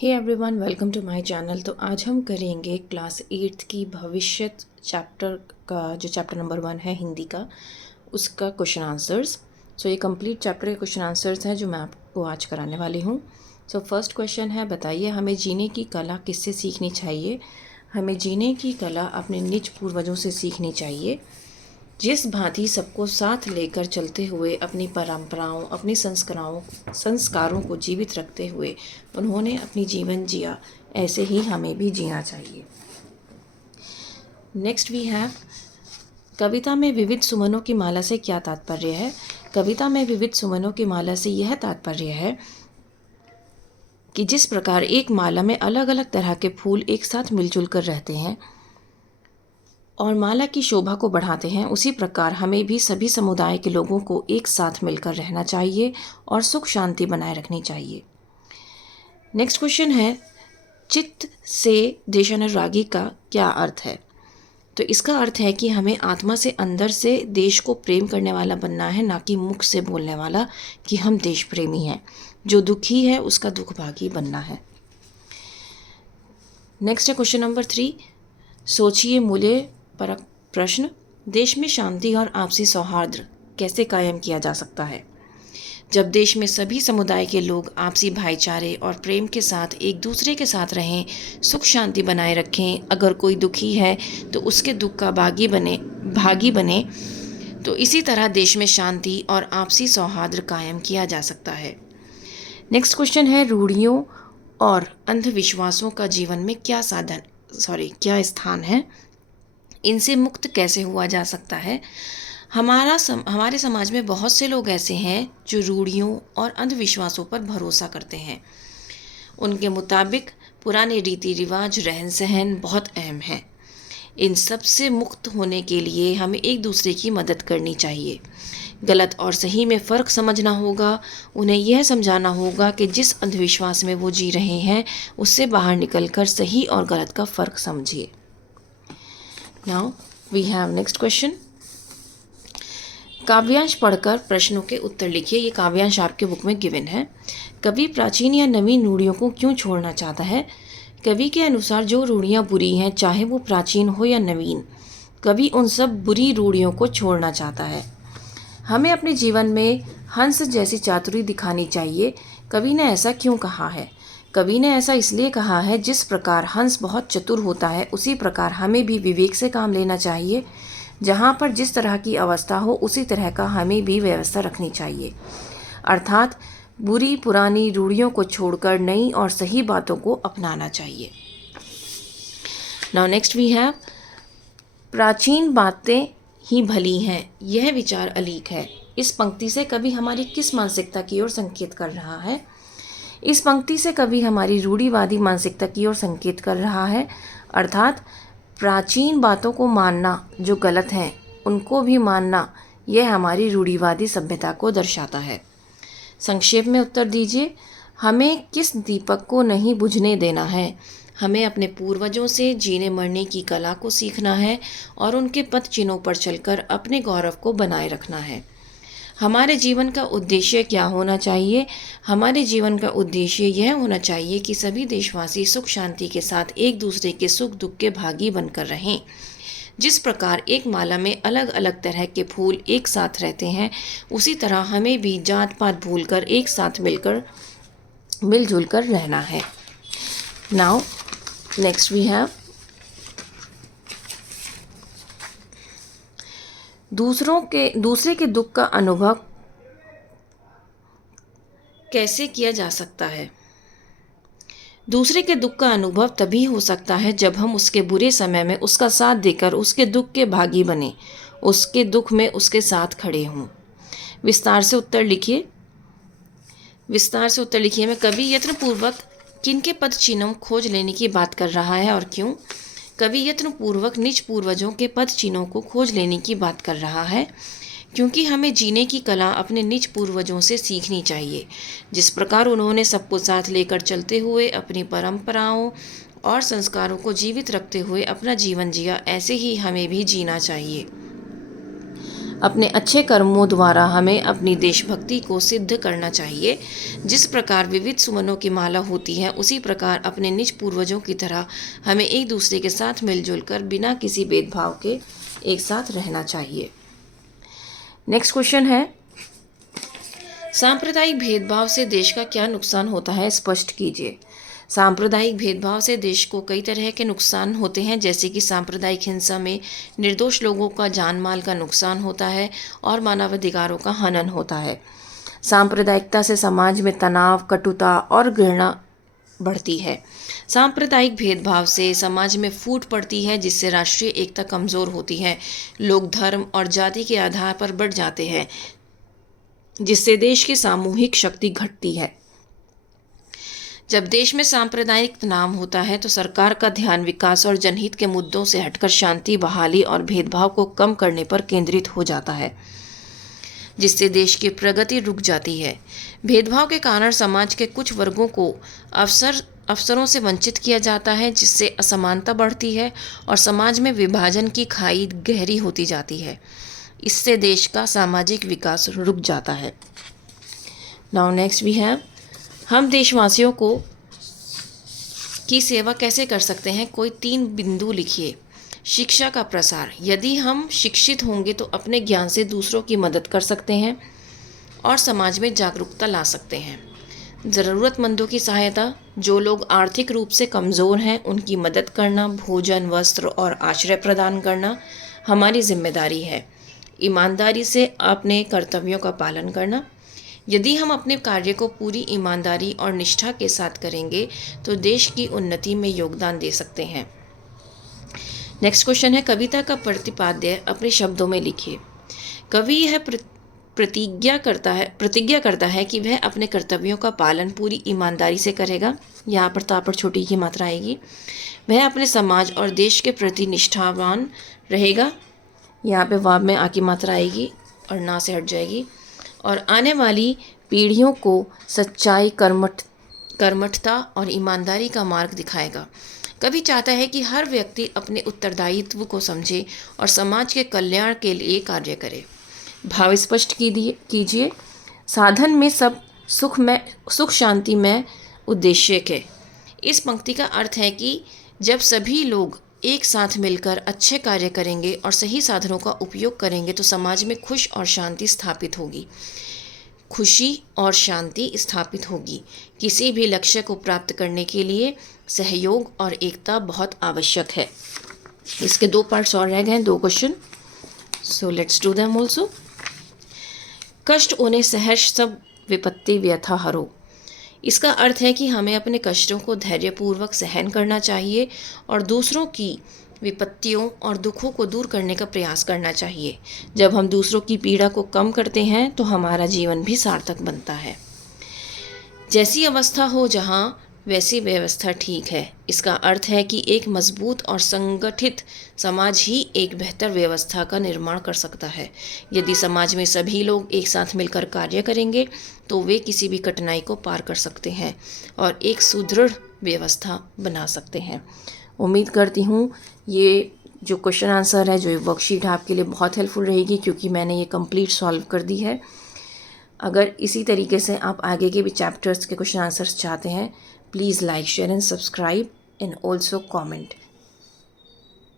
Hey everyone, welcome to my channel. तो आज हम करेंगे क्लास 8 की भविष्य चैप्टर का, जो चैप्टर नंबर 1 है हिंदी का, उसका क्वेश्चन आंसर्स। सो ये कंप्लीट चैप्टर के क्वेश्चन आंसर्स हैं जो मैं आपको आज कराने वाली हूँ। सो फर्स्ट क्वेश्चन है, बताइए हमें जीने की कला किससे सीखनी चाहिए। हमें जीने की कला अपने निज पूर्वजों से सीखनी चाहिए। जिस भांति सबको साथ लेकर चलते हुए अपनी परंपराओं, अपनी संस्कारों को जीवित रखते हुए उन्होंने अपनी जीवन जिया, ऐसे ही हमें भी जीना चाहिए। नेक्स्ट वी हैव, कविता में विविध सुमनों की माला से क्या तात्पर्य है। कविता में विविध सुमनों की माला से यह तात्पर्य है कि जिस प्रकार एक माला में अलग अलग तरह के फूल एक साथ मिलजुल कर रहते हैं और माला की शोभा को बढ़ाते हैं, उसी प्रकार हमें भी सभी समुदाय के लोगों को एक साथ मिलकर रहना चाहिए और सुख शांति बनाए रखनी चाहिए। नेक्स्ट क्वेश्चन है, चित्त से देशानुरागी का क्या अर्थ है। तो इसका अर्थ है कि हमें आत्मा से अंदर से देश को प्रेम करने वाला बनना है, ना कि मुख से बोलने वाला कि हम देश प्रेमी हैं। जो दुखी है उसका दुख भागी बनना है। नेक्स्ट है क्वेश्चन नंबर 3, सोचिए मूल्य परक प्रश्न। देश में शांति और आपसी सौहार्द कैसे कायम किया जा सकता है। जब देश में सभी समुदाय के लोग आपसी भाईचारे और प्रेम के साथ एक दूसरे के साथ रहें, सुख शांति बनाए रखें, अगर कोई दुखी है तो उसके दुख का भागी बने, तो इसी तरह देश में शांति और आपसी सौहार्द कायम किया जा सकता है। नेक्स्ट क्वेश्चन है, रूढ़ियों और अंधविश्वासों का जीवन में क्या स्थान है, इनसे मुक्त कैसे हुआ जा सकता है। हमारे समाज में बहुत से लोग ऐसे हैं जो रूढ़ियों और अंधविश्वासों पर भरोसा करते हैं। उनके मुताबिक पुराने रीति रिवाज, रहन सहन बहुत अहम है। इन सब से मुक्त होने के लिए हमें एक दूसरे की मदद करनी चाहिए। गलत और सही में फ़र्क समझना होगा। उन्हें यह समझाना होगा कि जिस अंधविश्वास में वो जी रहे हैं उससे बाहर निकलकर सही और गलत का फ़र्क समझिए। Now we have next question, काव्यांश पढ़कर प्रश्नों के उत्तर लिखिए। ये काव्यांश आपके बुक में गिवन है। कवि प्राचीन या नवीन रूढ़ियों को क्यों छोड़ना चाहता है। कवि के अनुसार जो रूढ़ियाँ बुरी हैं, चाहे वो प्राचीन हो या नवीन, कवि उन सब बुरी रूढ़ियों को छोड़ना चाहता है। हमें अपने जीवन में हंस जैसी चातुरी दिखानी चाहिए। कवि ने ऐसा क्यों कहा है। कवि ने ऐसा इसलिए कहा है, जिस प्रकार हंस बहुत चतुर होता है, उसी प्रकार हमें भी विवेक से काम लेना चाहिए। जहाँ पर जिस तरह की अवस्था हो, उसी तरह का हमें भी व्यवस्था रखनी चाहिए। अर्थात बुरी पुरानी रूढ़ियों को छोड़कर नई और सही बातों को अपनाना चाहिए। नाउ नेक्स्ट वी हैव, प्राचीन बातें ही भली हैं, यह विचार अलीक है। इस पंक्ति से कवि हमारी किस मानसिकता की ओर संकेत कर रहा है। इस पंक्ति से कवि हमारी रूढ़िवादी मानसिकता की ओर संकेत कर रहा है। अर्थात प्राचीन बातों को मानना जो गलत हैं, उनको भी मानना, यह हमारी रूढ़िवादी सभ्यता को दर्शाता है। संक्षेप में उत्तर दीजिए, हमें किस दीपक को नहीं बुझने देना है। हमें अपने पूर्वजों से जीने मरने की कला को सीखना है और उनके पथ चिन्हों पर चलकर अपने गौरव को बनाए रखना है। हमारे जीवन का उद्देश्य क्या होना चाहिए। हमारे जीवन का उद्देश्य यह होना चाहिए कि सभी देशवासी सुख शांति के साथ एक दूसरे के सुख दुख के भागी बनकर रहें। जिस प्रकार एक माला में अलग अलग तरह के फूल एक साथ रहते हैं, उसी तरह हमें भी जात पात भूलकर एक साथ मिलजुल कर रहना है। नाउ नेक्स्ट वी हैव, दूसरे के दुख का अनुभव कैसे किया जा सकता है। दूसरे के दुख का अनुभव तभी हो सकता है जब हम उसके बुरे समय में उसका साथ देकर उसके दुख के भागी बने, उसके दुख में उसके साथ खड़े हों। विस्तार से उत्तर लिखिए। में कवि यत्नपूर्वक किनके पद चिन्हों खोज लेने की बात कर रहा है और क्यों। कवि यत्नपूर्वक निज पूर्वजों के पद चिन्हों को खोज लेने की बात कर रहा है, क्योंकि हमें जीने की कला अपने निज पूर्वजों से सीखनी चाहिए। जिस प्रकार उन्होंने सबको साथ लेकर चलते हुए अपनी परंपराओं और संस्कारों को जीवित रखते हुए अपना जीवन जिया, ऐसे ही हमें भी जीना चाहिए। अपने अच्छे कर्मों द्वारा हमें अपनी देशभक्ति को सिद्ध करना चाहिए। जिस प्रकार विविध सुमनों की माला होती है, उसी प्रकार अपने निज पूर्वजों की तरह हमें एक दूसरे के साथ मिलजुल कर बिना किसी भेदभाव के एक साथ रहना चाहिए। नेक्स्ट क्वेश्चन है, सांप्रदायिक भेदभाव से देश का क्या नुकसान होता है, स्पष्ट कीजिए। सांप्रदायिक भेदभाव से देश को कई तरह के नुकसान होते हैं, जैसे कि सांप्रदायिक हिंसा में निर्दोष लोगों का जान माल का नुकसान होता है और मानवाधिकारों का हनन होता है। सांप्रदायिकता से समाज में तनाव, कटुता और घृणा बढ़ती है। सांप्रदायिक भेदभाव से समाज में फूट पड़ती है, जिससे राष्ट्रीय एकता कमज़ोर होती है। लोग धर्म और जाति के आधार पर बढ़ जाते हैं, जिससे देश की सामूहिक शक्ति घटती है। जब देश में सांप्रदायिक तनाव होता है तो सरकार का ध्यान विकास और जनहित के मुद्दों से हटकर शांति, बहाली और भेदभाव को कम करने पर केंद्रित हो जाता है, जिससे देश की प्रगति रुक जाती है। भेदभाव के कारण समाज के कुछ वर्गों को अवसरों से वंचित किया जाता है, जिससे असमानता बढ़ती है और समाज में विभाजन की खाई गहरी होती जाती है। इससे देश का सामाजिक विकास रुक जाता है। नाउ नेक्स्ट वी हैव, हम देशवासियों की सेवा कैसे कर सकते हैं, कोई 3 बिंदु लिखिए। शिक्षा का प्रसार, यदि हम शिक्षित होंगे तो अपने ज्ञान से दूसरों की मदद कर सकते हैं और समाज में जागरूकता ला सकते हैं। ज़रूरतमंदों की सहायता, जो लोग आर्थिक रूप से कमज़ोर हैं उनकी मदद करना, भोजन, वस्त्र और आश्रय प्रदान करना हमारी जिम्मेदारी है। ईमानदारी से अपने कर्तव्यों का पालन करना, यदि हम अपने कार्य को पूरी ईमानदारी और निष्ठा के साथ करेंगे तो देश की उन्नति में योगदान दे सकते हैं। नेक्स्ट क्वेश्चन है, कविता का प्रतिपाद्य अपने शब्दों में लिखिए। कवि यह प्रतिज्ञा करता है कि वह अपने कर्तव्यों का पालन पूरी ईमानदारी से करेगा। यहाँ पर तापड़ छोटी की मात्रा आएगी। वह अपने समाज और देश के प्रति निष्ठावान रहेगा। यहाँ पे वाव में आ की मात्रा आएगी और ना से हट जाएगी। और आने वाली पीढ़ियों को सच्चाई, कर्मठता और ईमानदारी का मार्ग दिखाएगा। कवि चाहता है कि हर व्यक्ति अपने उत्तरदायित्व को समझे और समाज के कल्याण के लिए कार्य करे। भाव स्पष्ट कीजिए। साधन में सब सुख शांति में उद्देश्य है। इस पंक्ति का अर्थ है कि जब सभी लोग एक साथ मिलकर अच्छे कार्य करेंगे और सही साधनों का उपयोग करेंगे तो समाज में खुशी और शांति स्थापित होगी। किसी भी लक्ष्य को प्राप्त करने के लिए सहयोग और एकता बहुत आवश्यक है। इसके 2 पार्ट्स और रह गए हैं, 2 question, so let's do them also. कष्ट उन्हें सहर्ष सब विपत्ति व्यथा हरो। इसका अर्थ है कि हमें अपने कष्टों को धैर्यपूर्वक सहन करना चाहिए और दूसरों की विपत्तियों और दुखों को दूर करने का प्रयास करना चाहिए। जब हम दूसरों की पीड़ा को कम करते हैं तो हमारा जीवन भी सार्थक बनता है। जैसी अवस्था हो जहाँ वैसी व्यवस्था ठीक है। इसका अर्थ है कि एक मजबूत और संगठित समाज ही एक बेहतर व्यवस्था का निर्माण कर सकता है। यदि समाज में सभी लोग एक साथ मिलकर कार्य करेंगे तो वे किसी भी कठिनाई को पार कर सकते हैं और एक सुदृढ़ व्यवस्था बना सकते हैं। उम्मीद करती हूँ ये जो क्वेश्चन आंसर है, जो वर्कशीट है, आपके लिए बहुत हेल्पफुल रहेगी, क्योंकि मैंने ये कंप्लीट सॉल्व कर दी है। अगर इसी तरीके से आप आगे के भी चैप्टर्स के क्वेश्चन आंसर्स चाहते हैं, please like, share and subscribe and also comment.